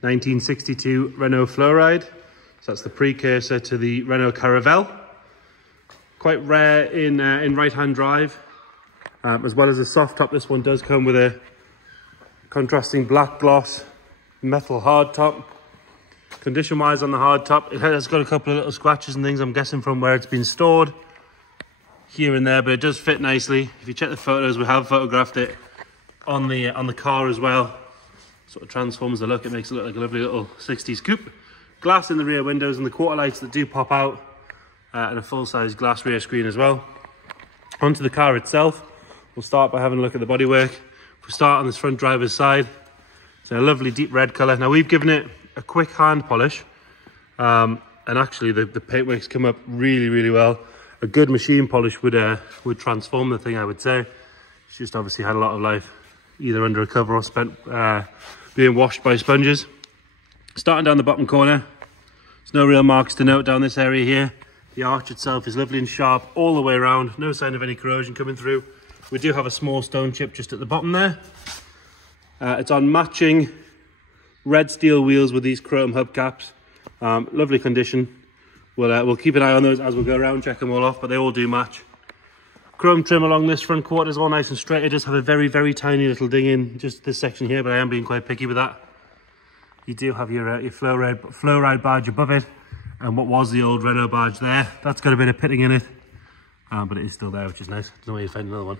1962 Renault Floride. So that's the precursor to the Renault Caravelle. Quite rare in right-hand drive. As well as a soft top, this one does come with a contrasting black gloss metal hard top. Condition wise on the hard top, it has got a couple of little scratches and things, I'm guessing from where it's been stored here and there, but it does fit nicely. If you check the photos, we have photographed it on the car as well. Sort of transforms the look, it makes it look like a lovely little 60s coupe. Glass in the rear windows and the quarter lights that do pop out, and a full-size glass rear screen as well. Onto the car itself, we'll start by having a look at the bodywork. If we start on this front driver's side, it's a lovely deep red colour. Now we've given it a quick hand polish, and actually the paintwork's come up really well. A good machine polish would transform the thing, I would say. It's just obviously had a lot of life, either under a cover or spent being washed by sponges. Starting down the bottom corner, there's no real marks to note down this area here. The arch itself is lovely and sharp all the way around, no sign of any corrosion coming through. We do have a small stone chip just at the bottom there. It's on matching red steel wheels with these chrome hubcaps. Lovely condition. We'll keep an eye on those as we go around, check them all off, but they all do match. Chrome trim along this front quarter is all nice and straight. It does have a very tiny little ding in just this section here, but I am being quite picky with that. You do have your Floride badge above it, and what was the old Renault badge there. That's got a bit of pitting in it, but it is still there, which is nice. There's no way you find another one.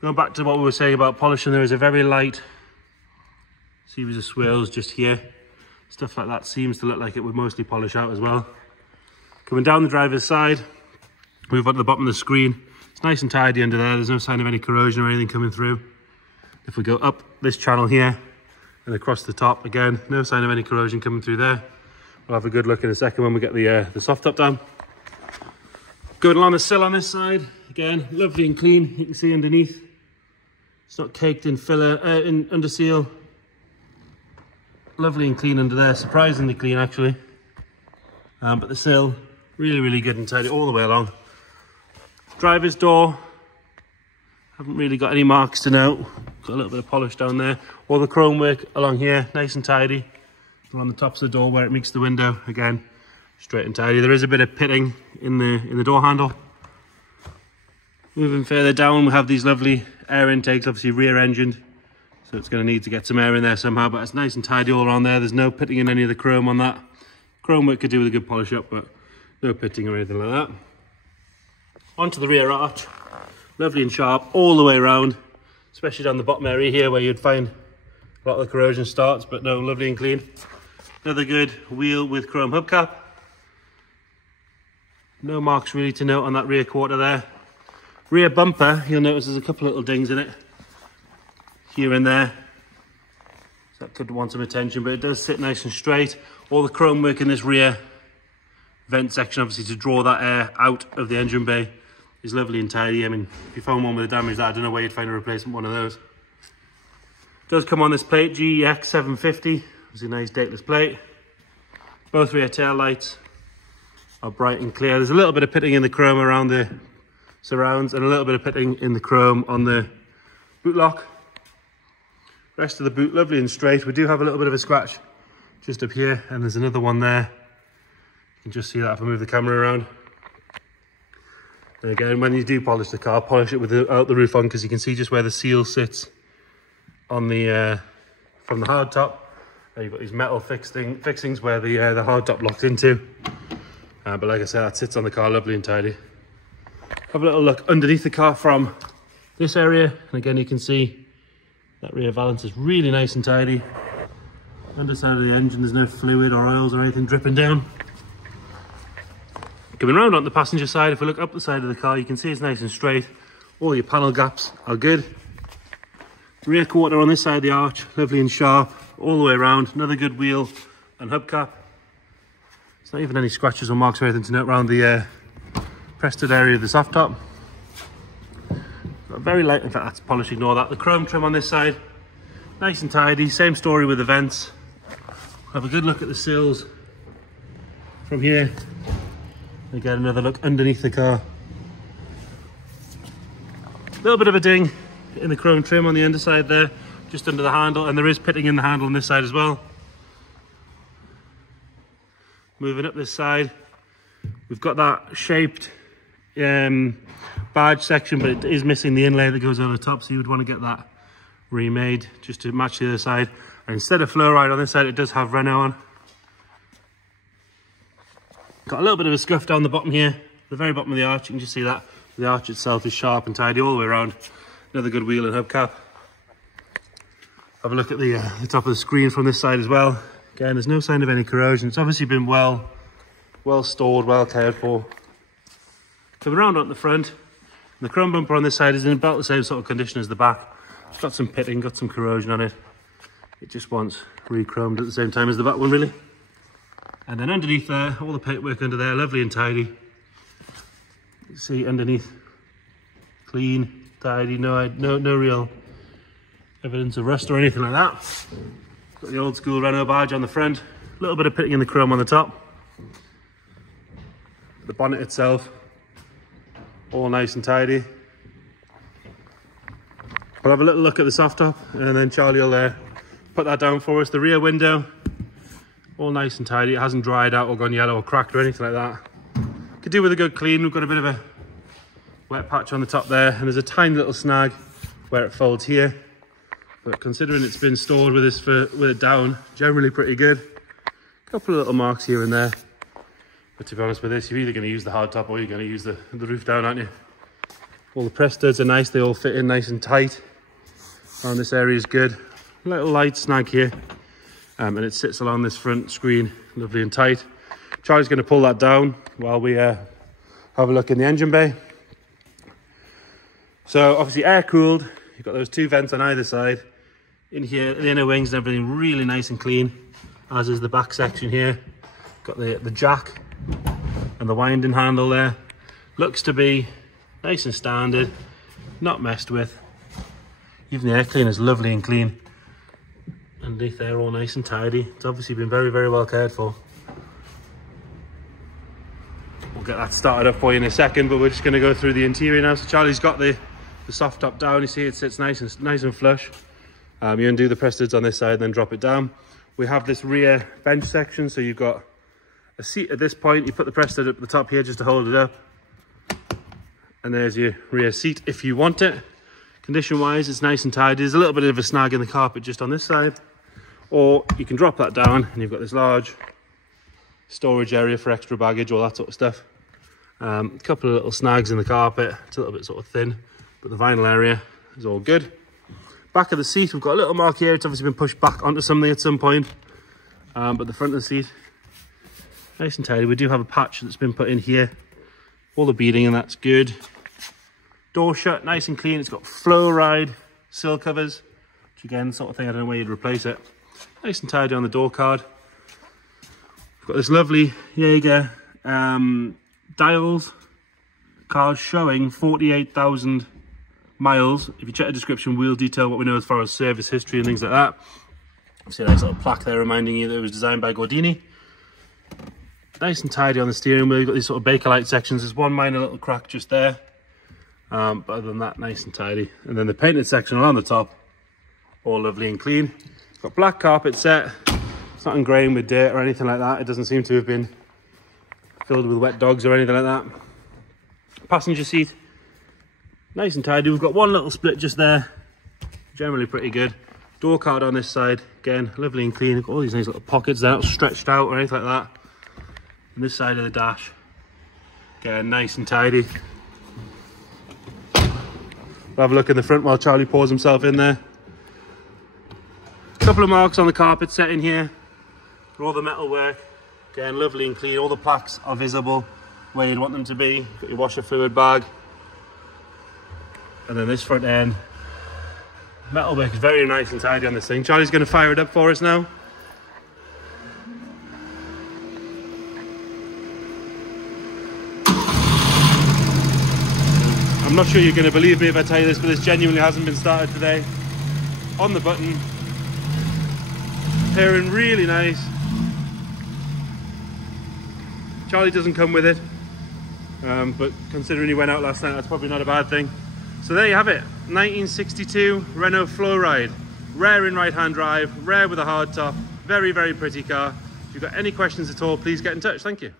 Going back to what we were saying about polishing, there is a very light series of swirls just here. Stuff like that seems to look like it would mostly polish out as well. Coming down the driver's side, move on to the bottom of the screen. It's nice and tidy under there. There's no sign of any corrosion or anything coming through. If we go up this channel here and across the top, again, no sign of any corrosion coming through there. We'll have a good look in a second when we get the soft top down. Going along the sill on this side, again, lovely and clean. You can see underneath, it's not caked in filler, under seal. Lovely and clean under there, surprisingly clean actually. But the sill, really good and tidy all the way along. Driver's door, haven't really got any marks to note. Got a little bit of polish down there. All the chrome work along here, nice and tidy. On the tops of the door where it meets the window, again, straight and tidy. There is a bit of pitting in the door handle. Moving further down, we have these lovely air intakes, obviously rear engined. So it's going to need to get some air in there somehow, but it's nice and tidy all around there. There's no pitting in any of the chrome on that. Chrome work could do with a good polish up, but no pitting or anything like that. Onto the rear arch. Lovely and sharp all the way around, especially down the bottom area here where you'd find a lot of the corrosion starts, but no, lovely and clean. Another good wheel with chrome hubcap. No marks really to note on that rear quarter there. Rear bumper, you'll notice there's a couple of little dings in it. Here and there, so that could want some attention, but it does sit nice and straight. All the chrome work in this rear vent section, obviously to draw that air out of the engine bay, is lovely and tidy. I mean, if you found one with a damage that, I don't know where you'd find a replacement one of those. It does come on this plate, GEX 750. It's a nice dateless plate. Both rear tail lights are bright and clear. There's a little bit of pitting in the chrome around the surrounds and a little bit of pitting in the chrome on the boot lock. Rest of the boot lovely and straight. We do have a little bit of a scratch just up here, and there's another one there. You can just see that if I move the camera around. And again, when you do polish the car, polish it without the roof on, because you can see just where the seal sits on the from the hard top. You've got these metal fixings where the hard top locks into. But like I said, that sits on the car lovely and tidy. Have a little look underneath the car from this area, and again you can see that rear valance is really nice and tidy. Underside of the engine, there's no fluid or oils or anything dripping down. Coming around on the passenger side, if we look up the side of the car, you can see it's nice and straight. All your panel gaps are good. Rear quarter on this side of the arch, lovely and sharp, all the way around. Another good wheel and hubcap. There's not even any scratches or marks or anything to note around the crested area of the soft top. Very light, in fact that's polished, ignore that. The chrome trim on this side, nice and tidy. Same story with the vents. Have a good look at the sills from here. Again, another look underneath the car. A little bit of a ding in the chrome trim on the underside there. just under the handle, and there is pitting in the handle on this side as well. Moving up this side, we've got that shaped badge section, but it is missing the inlay that goes over the top, so you would want to get that remade just to match the other side. And instead of Floride on this side, it does have Renault on. Got a little bit of a scuff down the bottom here, the very bottom of the arch. You can just see that the arch itself is sharp and tidy all the way around. Another good wheel and hubcap. Have a look at the top of the screen from this side as well. Again, there's no sign of any corrosion. It's obviously been well stored, well cared for. Come around on the front. The chrome bumper on this side is in about the same sort of condition as the back. It's got some pitting, got some corrosion on it. It just wants re-chromed at the same time as the back one, really. And then underneath there, all the paintwork under there, lovely and tidy. You see underneath, clean, tidy, no real evidence of rust or anything like that. Got the old school Renault badge on the front, a little bit of pitting in the chrome on the top. The bonnet itself, all nice and tidy. We'll have a little look at the soft top, and then Charlie will put that down for us. The rear window, all nice and tidy. It hasn't dried out or gone yellow or cracked or anything like that. Could do with a good clean. We've got a bit of a wet patch on the top there, and there's a tiny little snag where it folds here. But considering it's been stored with us with it down, generally pretty good. A couple of little marks here and there. But to be honest with this, you're either going to use the hard top or you're going to use the roof down, aren't you? All the press studs are nice. They all fit in nice and tight. Around this area is good. A little light snag here. And it sits along this front screen, lovely and tight. Charlie's going to pull that down while we have a look in the engine bay. So obviously air cooled. You've got those two vents on either side. In here, the inner wings and everything really nice and clean, as is the back section here. Got the jack and the winding handle there. Looks to be nice and standard, not messed with. Even the air cleaner's lovely and clean. Underneath there, all nice and tidy. It's obviously been very, very well cared for. We'll get that started up for you in a second, but we're just going to go through the interior now. So Charlie's got the soft top down. You see it sits nice and flush. You undo the press studs on this side and then drop it down. We have this rear bench section, so you've got a seat at this point. You put the press stud up at the top here just to hold it up. And there's your rear seat if you want it. Condition wise, it's nice and tidy. There's a little bit of a snag in the carpet just on this side. Or you can drop that down and you've got this large storage area for extra baggage, all that sort of stuff. A couple of little snags in the carpet. It's a little bit sort of thin, but the vinyl area is all good. Back of the seat, we've got a little mark here. It's obviously been pushed back onto something at some point. But the front of the seat, nice and tidy. We do have a patch that's been put in here. All the beading, and that's good. Door shut, nice and clean. It's got Floride sill covers, which again, sort of thing, I don't know where you'd replace it. Nice and tidy on the door card. We've got this lovely Jaeger dials. Cars showing 48,000 miles. If you check the description, we'll detail what we know as far as service history and things like that. See a nice little plaque there reminding you that it was designed by Gordini. Nice and tidy on the steering wheel. You've got these sort of Bakelite sections. There's one minor little crack just there. But other than that, nice and tidy. And then the painted section along the top, all lovely and clean. It's got black carpet set. It's not ingrained with dirt or anything like that. It doesn't seem to have been filled with wet dogs or anything like that. Passenger seat, nice and tidy. We've got one little split just there, generally pretty good. Door card on this side, again, lovely and clean. Got all these nice little pockets, they're not stretched out or anything like that. And this side of the dash, again, nice and tidy. We'll have a look in the front while Charlie pours himself in there. A couple of marks on the carpet set in here for all the metal work. Again, lovely and clean. All the plaques are visible where you'd want them to be. Got your washer fluid bag. And then this front end, metalwork is very nice and tidy on this thing. Charlie's going to fire it up for us now. I'm not sure you're going to believe me if I tell you this, but this genuinely hasn't been started today. On the button, pairing really nice. Charlie doesn't come with it, but considering he went out last night, that's probably not a bad thing. So there you have it, 1962 Renault Floride. Rare in right-hand drive, rare with a hard top. Very, very pretty car. If you've got any questions at all, please get in touch. Thank you.